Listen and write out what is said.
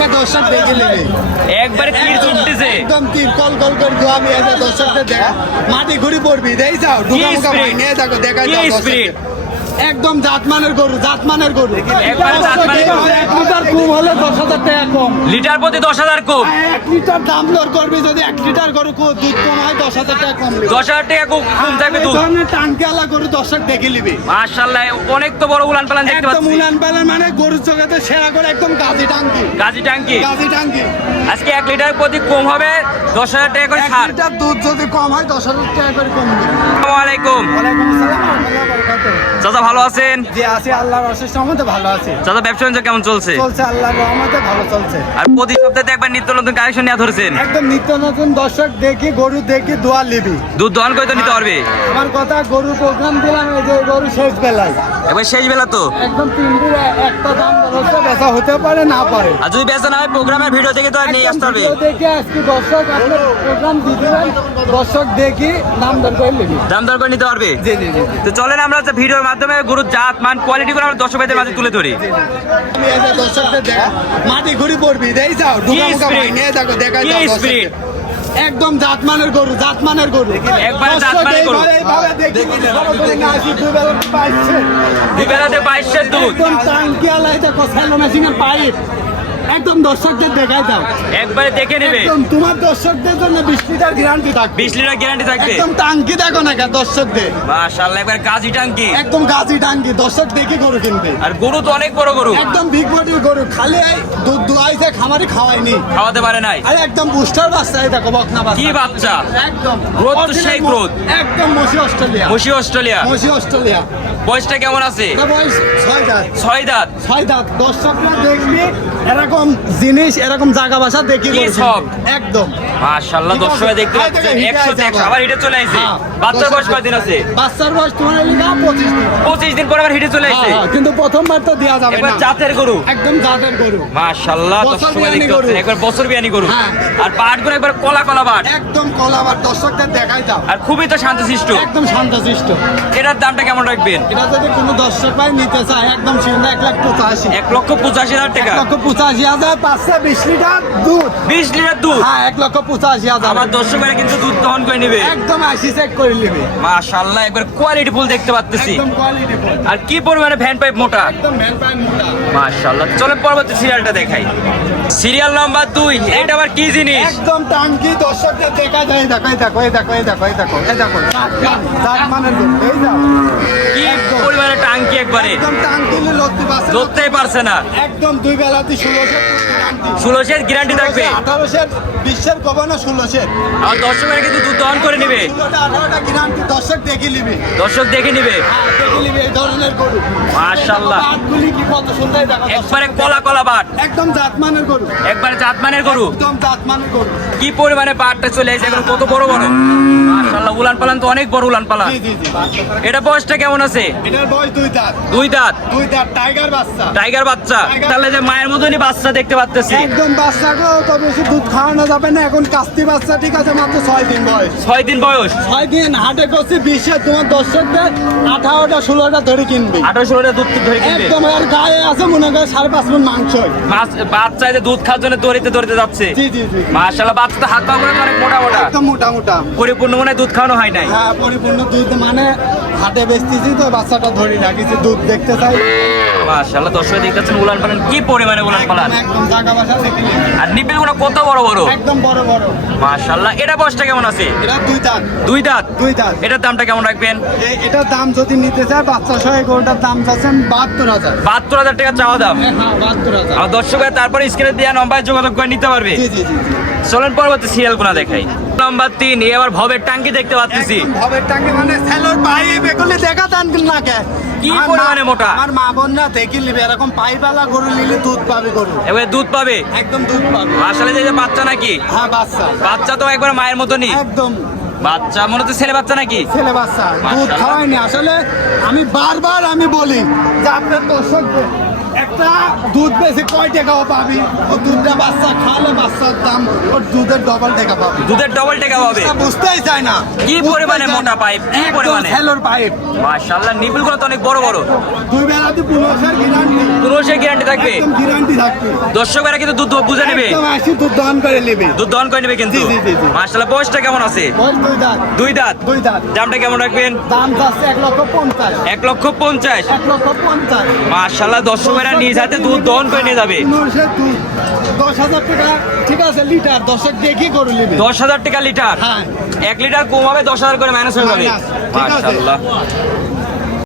হবে দর্শক দেখে নেবে একবারে তীর ছুটতেছে। একদম তীর কল কল করে দোয়া আমি এসে দর্শকদের দেখ মাটি ঘুরি পড়বি দেই যাও ঢুকা মুখা ভাই নিয়ে দেখো দেখাই যাও দর্শকদের। একদম জাতমানের গরু জাতমানের গরু একবারে জাতমানের গরু। 1 লিটার কম হলে 10,000 টাকা কম। লিটার প্রতি 10,000 কম। 1 লিটার দাম দর করবি যদি 1 লিটার গরু দুধ কম হয় 10,000 টাকা কম নেবে। 10,000 টাকা কম থাকবে এই দুধ। ধরনের টাঙ্কিওয়ালা গরু দর্শক দেখে নিবি। মাশাআল্লাহ অনেক তো বড় উলান পালান দেখতে একদম পাচ্ছি। উলান পালান মানে গরুর জগতে সেরা করে একদম গাজী টাঙ্কি গাজী টাঙ্কি। গাজী টাঙ্কি। আজকে 1 লিটার প্রতি কম হবে 10,000 টাকা করে 1 ছাড়। লিটার দুধ যদি কম হয় 10,000 টাকা করে কম নেবে। আসসালামু আলাইকুম। ওয়ালাইকুম আসসালাম ওয়া রাহমাতুল্লাহি ওয়া বারাকাতুহু। চাচা ভালো আছেন? জি আছি আল্লাহর অশেষ রহমতে ভালো আছি। চাচা ব্যবসা বাণিজ্য কেমন চলছে? চলছে আল্লাহর রহমতে ভালো চলছে। আর প্রতি সপ্তাহে একবার নিত্য নতুন কালেকশন নিয়ে ধরছেন। একদম নিত্য নতুন দর্শক দেখি গরু দেখি দোয়া লিবি। দুধ দহন করে তো নিতে পারবে। আমার কথা গরু প্রোগ্রাম দিলাম এই যে গরু শেষ বেলায় এবার শেষ বেলা তো। একদম 3 দিন একটা দাম হচ্ছে বেচা হতে পারে না পারে। আর যদি বেচা না হয় প্রোগ্রামের ভিডিও দেখে তো আর নিয়ে আসতে হবে। ভিডিও দেখে আজকে দর্শক আপনার প্রোগ্রাম দিবেন দর্শক দেখি দাম দর করে লিবি। দাম দর করে নিতে পারবে। জি জি জি। তো চলেন আমরা হচ্ছে ভিডিওর মাধ্যমে গরুর জাত মান কোয়ালিটি করে আমরা দর্শক ভাইদের মাঝে তুলে ধরি। আমি এসে দর্শকদের দেখ মাটি ঘুরি পড়বি দেই যাও ঢুকা মুখা ভাই নিয়ে দেখো দেখাই যাও দর্শকদের। একদম জাতমানের গরু জাতমানের গরু একবারে জাতমানের গরু। এইভাবে দেখি না আসি দুই বেলা পাইছে দুই বেলাতে 22 দুধ। একদম টাঙ্কিওয়ালা এটা কোসাইলো মেশিনের পাইপ একদম দর্শকদের দেখাই দাও একবারে দেখে নেবে। একদম তোমার দর্শকদের জন্য 20 লিটার গ্যারান্টি থাকবে 20 লিটার গ্যারান্টি থাকবে। একদম টাঙ্কি দেখো না দর্শকদের মাশাআল্লাহ একবার গাজী টাঙ্কি। একদম গাজী টাঙ্কি দর্শক দেখি গরু কিনবে আর গরু তো অনেক বড় গরু। একদম বিগ বডির গরু খালি এই দুধ দুয়াইছে খামারে খাওয়াইনি খাওয়াতে পারে নাই। আরে একদম বুস্টার বাচ্চা এই দেখো বকনা বাচ্চা কি বাচ্চা? একদম Growth তো সেই growth। একদম মসি অস্ট্রেলিয়া মসি অস্ট্রেলিয়া। মসি অস্ট্রেলিয়া বয়সটা কেমন আছে? এটা বয়স 6 দাঁত 6 দাঁত। 6 দাঁত দর্শকরা দেখবি এরকম জিনিস এরকম জায়গা বাসা দেখি কি গরু সব? কিনবে। একদম মাশাআল্লাহ ঠিক আছে। দর্শকরা দেখতে এই পাচ্ছেন দেখেন, 100 তে 100 আবার হিটে চলে আইছে। হ্যাঁ, বাচ্চার বয়স দর্শক- কয়দিন আছে? বাচ্চার বয়স তোমার লিগা 25 দিন 25 দিন পর আবার হিটে চলে আইছে। হ্যাঁ, কিন্তু প্রথমবার তো দেয়া যাবে একবার না জাতের গরু। একদম জাতের গরু মাশাআল্লাহ বছর দর্শকরা বিয়ানি দেখতে গরু। পাচ্ছেন একবার বছর বিয়ানি গরু। হ্যাঁ। আর পাটগুলো একবার কলা কলা পাট। একদম কলাবার দর্শকদের দেখাই দাও আর খুবই তো শান্তশিষ্ট। একদম শান্তশিষ্ট এটার দামটা কেমন রাখবেন? এটা যদি কোনো দর্শক ভাই নিতে চায় একদম সিন্ধা 1,85,000 1,85,000 টাকা। 1,85,000 পাঁচশো 20 লিটার দুধ 20 লিটার দুধ। হ্যাঁ 1,85,000 আমার দর্শকরা কিন্তু দুধ দহন করে নেবে। একদম 80 চেক করে নেবে মাশাআল্লাহ একবার কোয়ালিটি ফুল দেখতে পাচ্ছি। একদম কোয়ালিটি আর কি পরিমাণে ভ্যান পাইপ মোটা। একদম ভ্যান পাইপ মোটা মাশাআল্লাহ চলেন পরবর্তী সিরিয়ালটা দেখাই। সিরিয়াল নাম্বার 2 এটা আবার কি জিনিস? একদম টাঙ্কি দর্শকদের দেখা যায় দেখো এই দেখো এই দেখো এই দেখো এই দেখো এই দেখো দাঁত মানের গরু, এই দাও কি পরিমাণে টাঙ্কি একবারে একদম টাঙ্কি লড়তে পারছে না। ধরতেই পারছে না। একদম দুই বেলাতে 16 এর গ্যারান্টি থাকবে। 18 বিশ্বের গভর্নর 16 আর দর্শকরা কিন্তু দুধ দহন করে নেবে। 18টা গ্যারান্টি দর্শক দেখে নিবে দর্শক দেখে নেবে। দেখে নিবে এই ধরনের গরু মাশাআল্লাহ বাটগুলি কি কত সুন্দর দেখো দর্শক। একবারে কলা কলা বাট। একদম জাতমানের গরু একবারে জাতমানের গরু। একদম জাতমানের গরু কি পরিমাণে পাটটা চলে আসে এখন কত বড় বড়। মাশাআল্লাহ উলান পালান তো অনেক বড় উলান পালান। জি জি জি এটা বয়সটা কেমন আছে? এটার বয়স 2 দাঁত 2 দাঁত। 2 দাঁত টাইগার বাচ্চা টাইগার বাচ্চা। তাহলে যে মায়ের মতনই বাচ্চা দেখতে পাচ্তেছি। একদম বাচ্চাকে তো বেশি দুধ খাওয়ানো যাবে না এখন কাস্তি বাচ্চা ঠিক আছে মাত্র 6 দিন বয়স 6 দিন বয়স। 6 দিন হাটে করছি 20 তোমার দর্শকদের 18টা 16টা ধরে কিনবে 18-16 দুধ ধরে কিনবে। একদম আর গায়ে আছে মনে করে 5.5 মণ মাংস বাচ্চা যে দুধ খাওয়ার জন্য দৌড়িতে যাচ্ছে। জি জি জি মাশাআল্লাহ বাচ্চা তো হাত পা করে অনেক মোটা মোটা। একদম মোটা মোটা পরিপূর্ণ মনে হয় দুধ খাওয়ানো হয় নাই। হ্যাঁ পরিপূর্ণ দুধ মানে হাটে বেচতেছি তো বাচ্চাটা ধরে রাখিছি দুধ দেখতে চাই মাশাআল্লাহ দর্শক দেখতেছেন উলান পালান কি পরিমাণে উলান পালান। একদম জায়গা বাসা দেখে নিন। আর নিপিল গুলো কত বড় বড়। একদম বড় বড় মাশাআল্লাহ এটা বয়সটা কেমন আছে? এটা 2 দাঁত 2 দাঁত। 2 দাঁত এটার দামটা কেমন রাখবেন? এটার দাম যদি নিতে চায় বাচ্চা সহ গরুটার দাম চাচ্ছেন 72,000 72,000 টাকা চাওয়া দাম। হ্যাঁ 72,000 আর দর্শকরা তারপরে স্ক্রিনে দেওয়া নম্বরে যোগাযোগ করে নিতে পারবে। জি জি জি জি চলেন পরবর্তী সিরিয়াল গুলো দেখাই। নাম্বার 3 এই আবার ভবের টাঙ্কি দেখতে পাচ্ছি। একদম ভবের টাঙ্কি মানে সেলর পাইপ এগুলি দেখা দেন না কে কি আমার পরিমাণে মোটা। আমার মা বোনরা দেখে নিবে এরকম পাইপওয়ালা গরু নিলে দুধ পাবে গরু এবারে দুধ পাবে। একদম দুধ পাবে আসলে যে বাচ্চা নাকি? হ্যাঁ বাচ্চা বাচ্চা তো একবার মায়ের মতনই। একদম বাচ্চা মনে হচ্ছে ছেলে বাচ্চা নাকি? ছেলে বাচ্চা দুধ মাশাআল্লাহ। খাওয়ায়নি আসলে আমি বারবার আমি বলি যে আপনার দর্শকদের একটা দুধ বেশি কয় টাকাও পাবি, ও দুধটা বাচ্চা খাওয়ালে বাচ্চার দাম ওর দুধের ডবল টাকা পাবি। দুধের ডবল টাকা পাবে। তা বুঝতেই চায় না কি পরিমাণে মোটা পাইপ, কি পরিমাণে সেলোর পাইপ। মাশাআল্লাহ, নিপুলগুলো তো অনেক বড় বড়। দুই বেলা তুই 15 গ্যারান্টি, 15 গ্যারান্টি থাকবে। একদম গ্যারান্টি থাকবে। দর্শকেরা কিন্তু দুধ বুঝে নেবে, একদম 80 দুধ দহন করে নেবে। দুধ দহন করে নেবে কিন্তু। জি, জি, জি, জি। মাশাআল্লাহ, বয়সটা কেমন আছে? ওই দুই দাঁত, 2 দাঁত। দুই দাঁত। দামটা কেমন রাখবেন? দাম যাচ্ছে 1,50,000, 1,50,000। 1,50,000। মাশাআল্লাহ, দর্শকেরা নিজ হাতে দুধ দহন করে নিয়ে যাবে। 1500 দুধ, 10,000 টাকা, ঠিক আছে লিটার, 10 দেখি করে নেবে। 10,000 টাকা লিটার। হ্যাঁ। 1 লিটার কম হবে, 10,000 করে মাইনাস হয়ে যাবে। মাইনাস, ঠিক আছে। মাশাআল্লাহ।